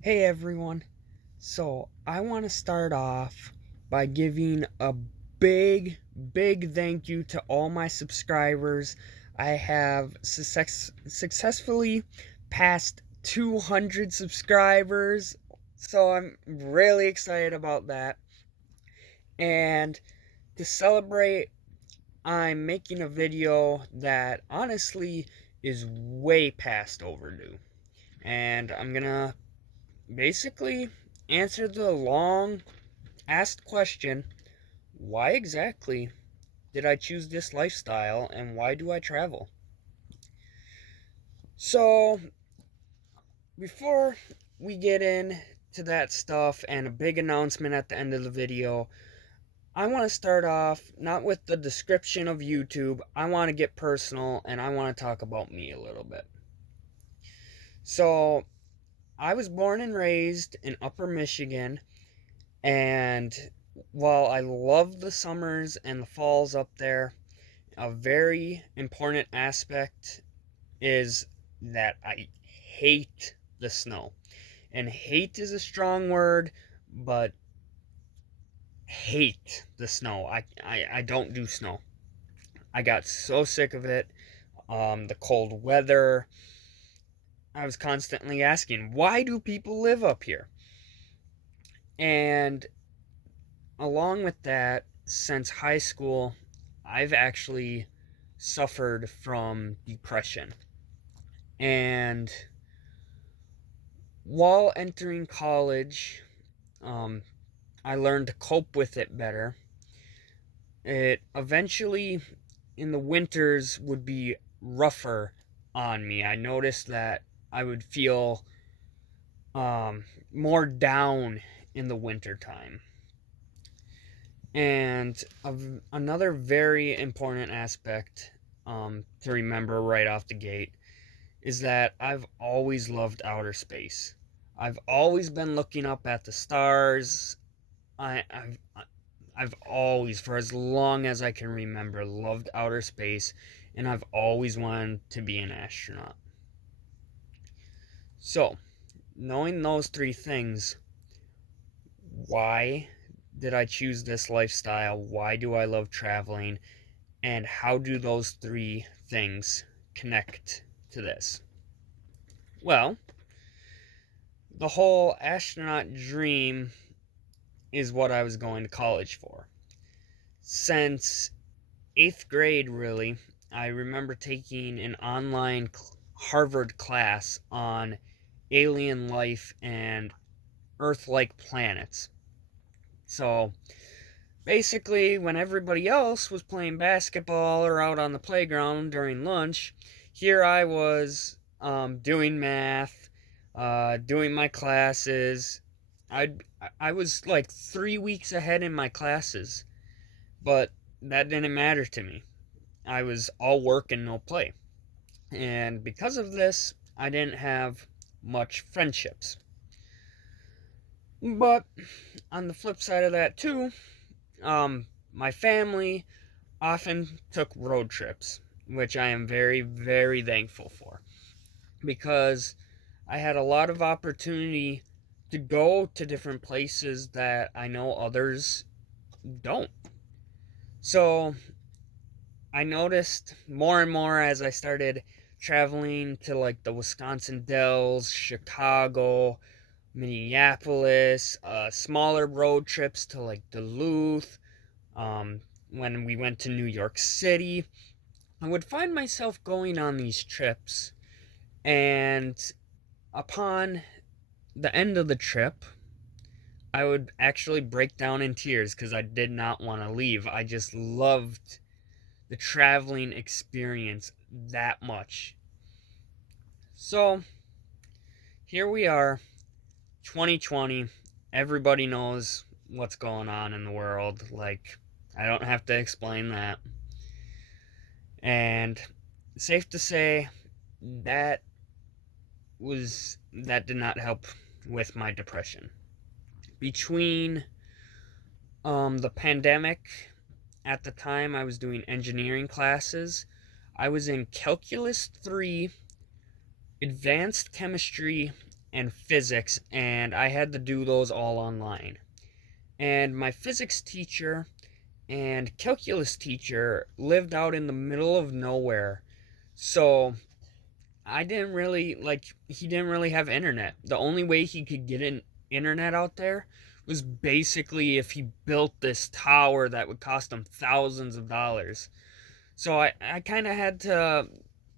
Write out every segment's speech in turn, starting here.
Hey everyone. So, I want to start off by giving a big thank you to all my subscribers. I have successfully passed 200 subscribers, so I'm really excited about that. And to celebrate, I'm making a video that honestly is way past overdue. And I'm gonna basically answer the long asked question, why exactly did I choose this lifestyle and why do I travel? So, before we get into that stuff and a big announcement at the end of the video, I want to start off not with the description of YouTube. I want to get personal and I want to talk about me a little bit. So, I was born and raised in Upper Michigan. And while I love the summers and the falls up there, a very important aspect is that I hate the snow. And hate is a strong word, but hate the snow. I don't do snow. I got so sick of it. The cold weather. I was constantly asking, why do people live up here? And along with that, since high school, I've actually suffered from depression. And while entering college, um, I learned to cope with it better. It eventually, in the winters, would be rougher on me. I noticed that I would feel more down in the winter time. And another very important aspect to remember right off the gate is that I've always loved outer space. I've always been looking up at the stars. I've always, for as long as I can remember, loved outer space, and I've always wanted to be an astronaut. So, knowing those three things, why did I choose this lifestyle? Why do I love traveling? And how do those three things connect to this? Well, the whole astronaut dream is what I was going to college for. Since eighth grade, really, I remember taking an online Harvard class on alien life and Earth like planets. So basically, when everybody else was playing basketball or out on the playground during lunch, here I was doing math, doing my classes. I I was like 3 weeks ahead in my classes, but that didn't matter to me. I was all work and no play, and because of this, I didn't have much friendships. But on the flip side of that too, my family often took road trips, which I am very thankful for because I had a lot of opportunity to go to different places that I know others don't. So I noticed more and more as I started traveling to like the Wisconsin Dells, Chicago, Minneapolis, smaller road trips to like Duluth, when we went to New York City. I would find myself going on these trips, and upon the end of the trip, I would actually break down in tears because I did not want to leave. I just loved the traveling experience that much. So, here we are, 2020. Everybody knows what's going on in the world. Like, I don't have to explain that. And safe to say, that that did not help with my depression. Between the pandemic, at the time I was doing engineering classes. I was in Calculus 3, Advanced Chemistry, and physics, and I had to do those all online. And my physics teacher and calculus teacher lived out in the middle of nowhere. So I didn't really he didn't really have internet. The only way he could get an internet out there was basically if he built this tower that would cost him thousands of dollars. So I kind of had to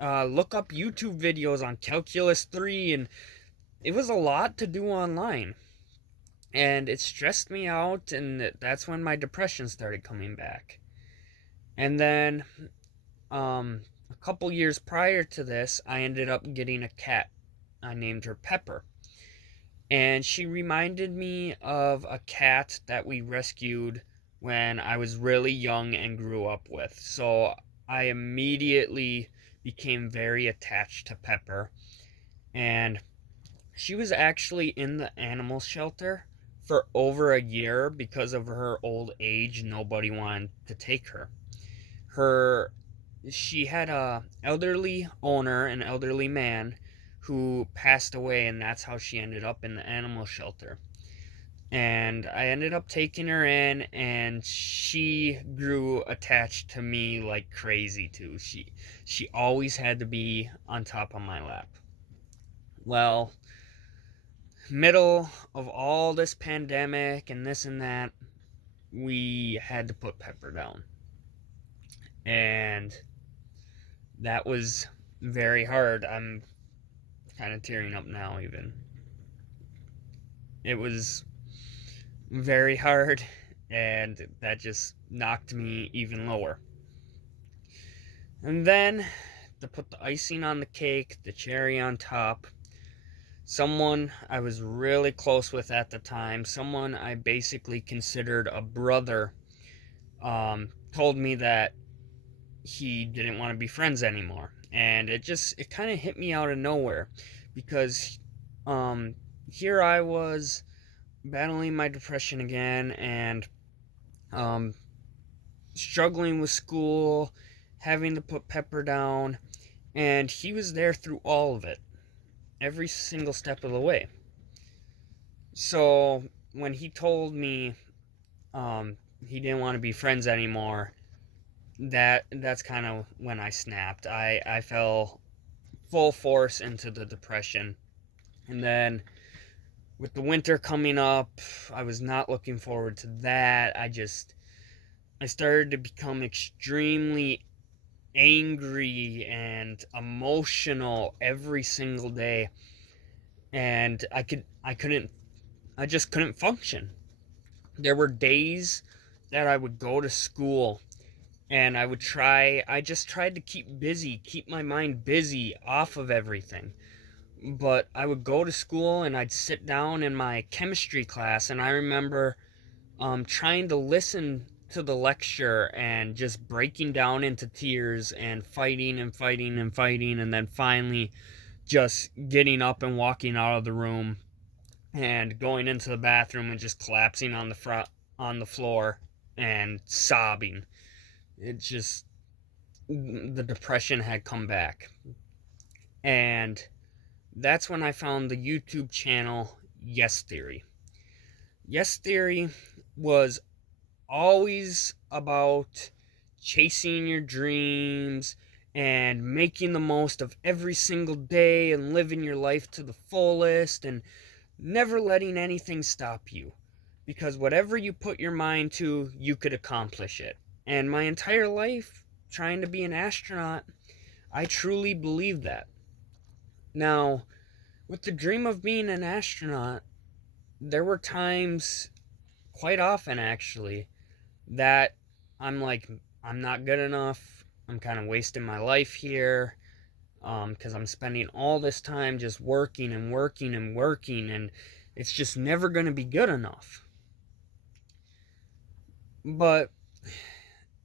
look up YouTube videos on Calculus 3, and it was a lot to do online. And it stressed me out, and that's when my depression started coming back. And then a couple years prior to this, I ended up getting a cat. I named her Pepper. And she reminded me of a cat that we rescued when I was really young and grew up with. So I immediately became very attached to Pepper. And she was actually in the animal shelter for over a year because of her old age. Nobody wanted to take her. She had a elderly owner, an elderly man who passed away, and that's how she ended up in the animal shelter. And I ended up taking her in, and she grew attached to me like crazy too. She always had to be on top of my lap. Well, middle of all this pandemic and this and that, we had to put Pepper down. And that was very hard. I'm kind of tearing up now, even. It was very hard, and that just knocked me even lower. And then, to put the icing on the cake, the cherry on top, someone I was really close with at the time, someone I basically considered a brother, told me that he didn't want to be friends anymore. And it kind of hit me out of nowhere, because here I was battling my depression again, and struggling with school, having to put Pepper down, and he was there through all of it, every single step of the way. So when he told me he didn't want to be friends anymore, that's kind of when I snapped. I fell full force into the depression. And then with the winter coming up, I was not looking forward to that. I started to become extremely angry and emotional every single day, and I just couldn't function. There were days that I would go to school, and I just tried to keep busy, keep my mind busy off of everything. But I would go to school, and I'd sit down in my chemistry class, and I remember trying to listen to the lecture and just breaking down into tears and fighting and fighting and fighting, and then finally just getting up and walking out of the room and going into the bathroom and just collapsing on the floor and sobbing. It just The depression had come back. And that's when I found the YouTube channel Yes Theory. Yes Theory was always about chasing your dreams and making the most of every single day and living your life to the fullest and never letting anything stop you. Because whatever you put your mind to, you could accomplish it. And my entire life, trying to be an astronaut, I truly believe that. Now, with the dream of being an astronaut, there were times, quite often actually, that I'm like, I'm not good enough. I'm kind of wasting my life here, because I'm spending all this time just working and working and working, and it's just never going to be good enough. But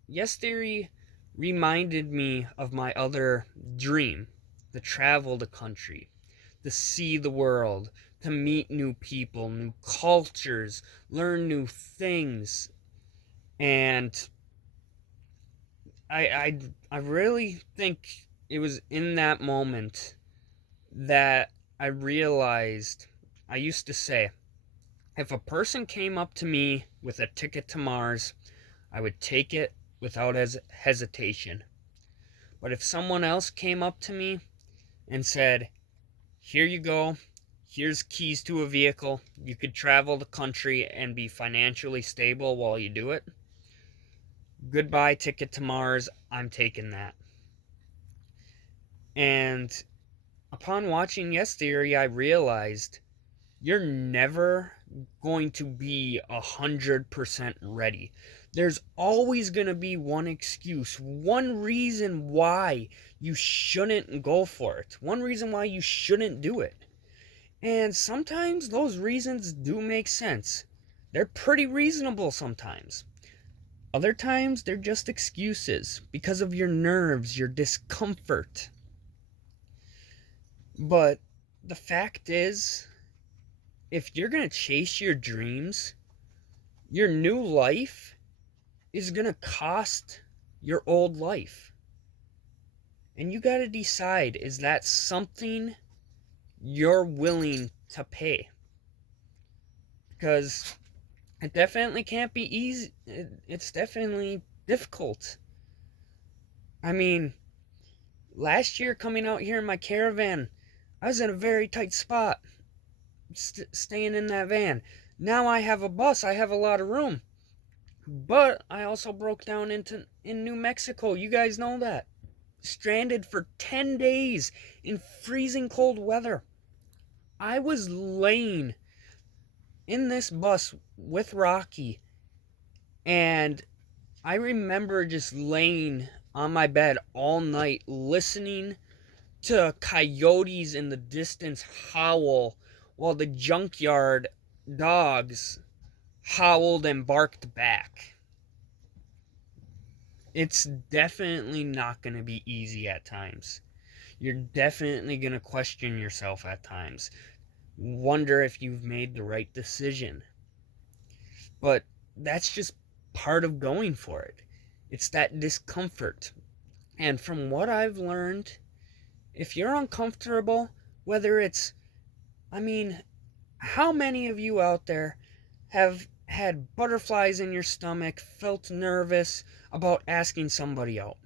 Yes Theory reminded me of my other dream, to travel the country, to see the world, to meet new people, new cultures, learn new things. And I really think it was in that moment that I realized I used to say, if a person came up to me with a ticket to Mars, I would take it without hesitation. But if someone else came up to me and said, here you go, here's keys to a vehicle, you could travel the country and be financially stable while you do it, goodbye ticket to Mars, I'm taking that. And upon watching Yes Theory, I realized you're never going to be 100% ready. There's always going to be one excuse, one reason why you shouldn't go for it, one reason why you shouldn't do it. And sometimes those reasons do make sense. They're pretty reasonable sometimes. Other times they're just excuses because of your nerves, your discomfort. But the fact is, if you're going to chase your dreams, your new life is going to cost your old life. And you got to decide, is that something you're willing to pay? Because it definitely can't be easy. It's definitely difficult. I mean, last year coming out here in my caravan, I was in a very tight spot, staying in that van. Now I have a bus, I have a lot of room. But I also broke down in New Mexico. You guys know that. Stranded for 10 days in freezing cold weather. I was laying in this bus with Rocky, and I remember just laying on my bed all night listening to coyotes in the distance howl while the junkyard dogs howled and barked back. It's definitely not going to be easy at times. You're definitely going to question yourself at times. Wonder if you've made the right decision. But that's just part of going for it. It's that discomfort. And from what I've learned, if you're uncomfortable, whether it's, how many of you out there have had butterflies in your stomach, felt nervous about asking somebody out?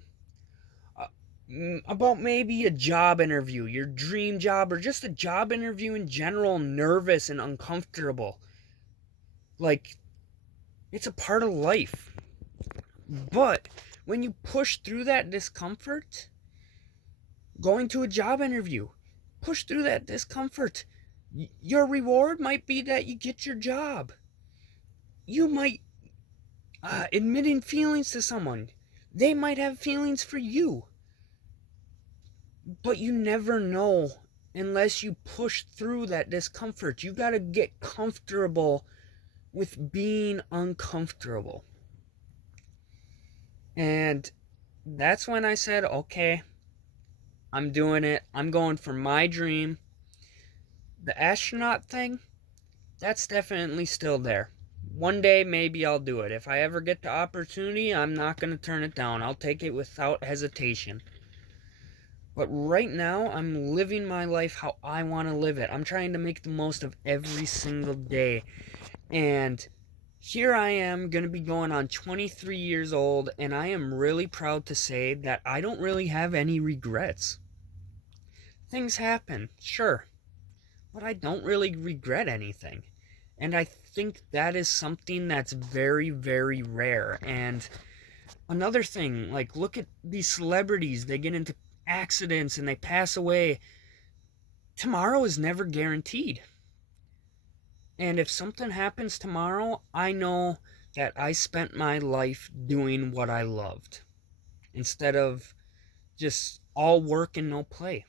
About maybe a job interview, your dream job, or just a job interview in general, nervous and uncomfortable. Like, it's a part of life. But when you push through that discomfort, going to a job interview, push through that discomfort, your reward might be that you get your job. You might admitting feelings to someone, they might have feelings for you. But you never know unless you push through that discomfort. You gotta get comfortable with being uncomfortable. And that's when I said, okay, I'm doing it. I'm going for my dream. The astronaut thing, that's definitely still there. One day, maybe I'll do it. If I ever get the opportunity, I'm not going to turn it down. I'll take it without hesitation. But right now, I'm living my life how I want to live it. I'm trying to make the most of every single day. And here I am, going to be going on 23 years old, and I am really proud to say that I don't really have any regrets. Things happen, sure, but I don't really regret anything. And I think that is something that's very, very rare. And another thing, like, look at these celebrities. They get into accidents and they pass away. Tomorrow is never guaranteed. And if something happens tomorrow, I know that I spent my life doing what I loved instead of just all work and no play.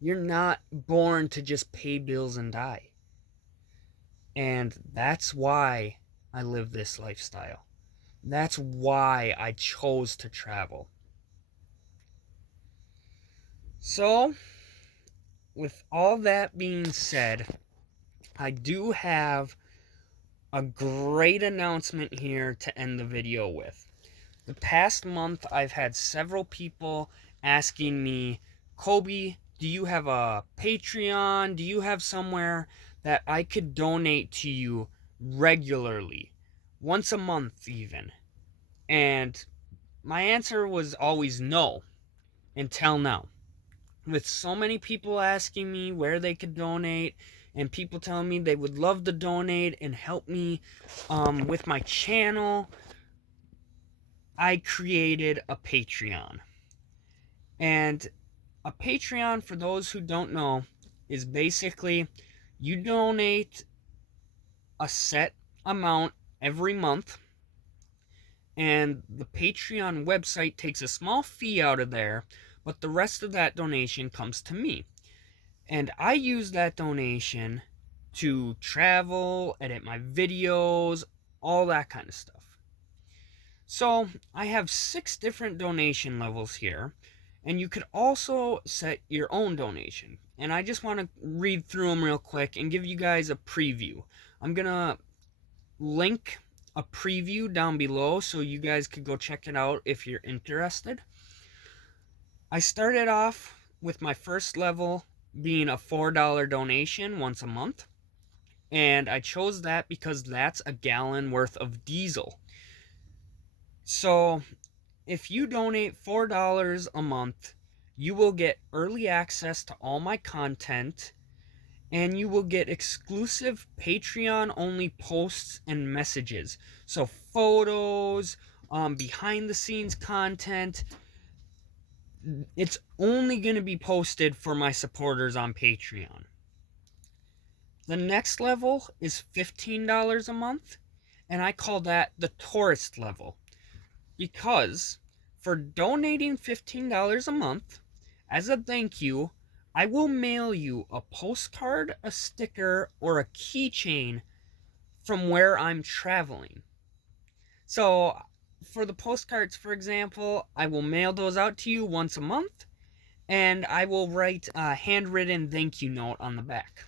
You're not born to just pay bills and die. And that's why I live this lifestyle. That's why I chose to travel. So, with all that being said, I do have a great announcement here to end the video with. The past month, I've had several people asking me, Kobe, do you have a Patreon? Do you have somewhere that I could donate to you regularly, once a month even? And my answer was always no, until now. With so many people asking me where they could donate, and people telling me they would love to donate and help me with my channel, I created a Patreon. And a Patreon, for those who don't know, is basically you donate a set amount every month, and the Patreon website takes a small fee out of there, but the rest of that donation comes to me. And I use that donation to travel, edit my videos, all that kind of stuff. So I have 6 different donation levels here, and you could also set your own donation. And I just want to read through them real quick and give you guys a preview. I'm going to link a preview down below so you guys could go check it out if you're interested. I started off with my first level being a $4 donation once a month, and I chose that because that's a gallon worth of diesel. So if you donate $4 a month, you will get early access to all my content, and you will get exclusive Patreon only posts and messages. So photos, behind the scenes content. It's only going to be posted for my supporters on Patreon. The next level is $15 a month, and I call that the tourist level, because for donating $15 a month, as a thank you, I will mail you a postcard, a sticker, or a keychain from where I'm traveling. So for the postcards, for example, I will mail those out to you once a month, and I will write a handwritten thank you note on the back.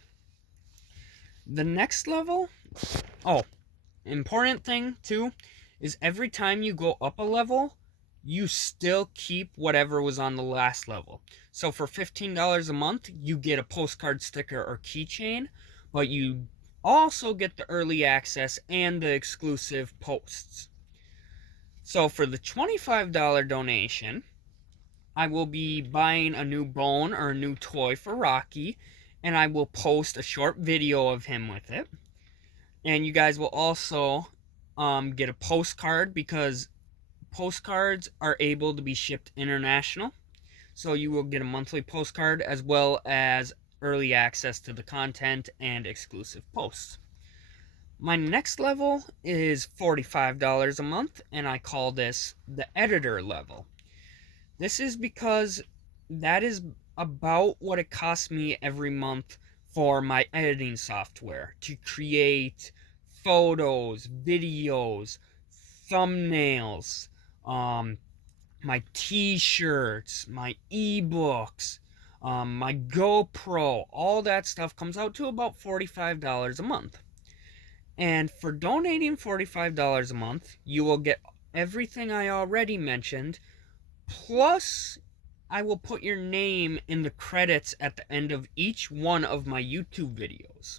The next level, important thing too, is every time you go up a level, you still keep whatever was on the last level. So for $15 a month, you get a postcard, sticker, or keychain, but you also get the early access and the exclusive posts. So for the $25 donation, I will be buying a new bone or a new toy for Rocky, and I will post a short video of him with it. And you guys will also get a postcard, because postcards are able to be shipped international. So you will get a monthly postcard as well as early access to the content and exclusive posts. My next level is $45 a month, and I call this the editor level. This is because that is about what it costs me every month for my editing software to create photos, videos, thumbnails, my t-shirts, my ebooks, my GoPro. All that stuff comes out to about $45 a month. And for donating $45 a month, you will get everything I already mentioned, plus I will put your name in the credits at the end of each one of my YouTube videos.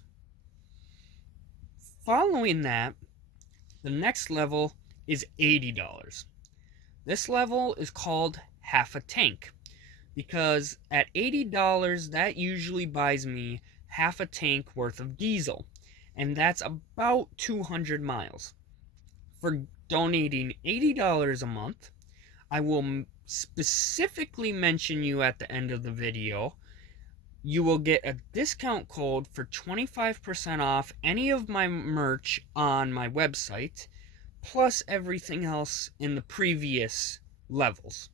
Following that, the next level is $80. This level is called half a tank, because at $80, that usually buys me half a tank worth of diesel, and that's about 200 miles. For donating $80 a month, I will specifically mention you at the end of the video. You will get a discount code for 25% off any of my merch on my website, plus everything else in the previous levels.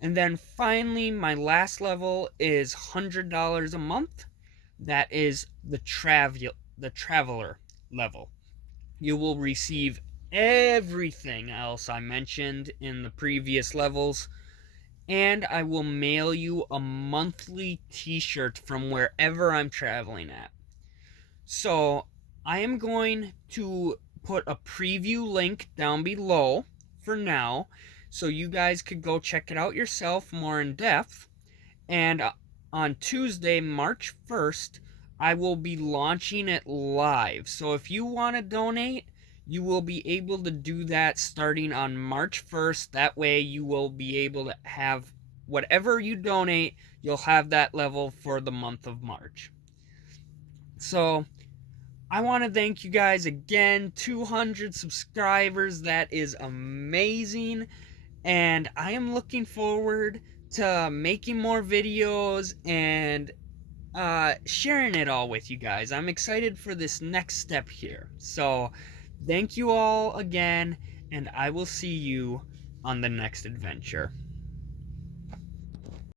And then finally, my last level is $100 a month. That is the traveler level. You will receive everything else I mentioned in the previous levels, and I will mail you a monthly t-shirt from wherever I'm traveling at. So I am going to put a preview link down below for now, so you guys could go check it out yourself more in depth. And on Tuesday, March 1st, I will be launching it live. So if you want to donate, you will be able to do that starting on March 1st. That way you will be able to have whatever you donate, you'll have that level for the month of March. So I want to thank you guys again. 200 subscribers. That is amazing. And I am looking forward to making more videos and sharing it all with you guys. I'm excited for this next step here. So, thank you all again, and I will see you on the next adventure.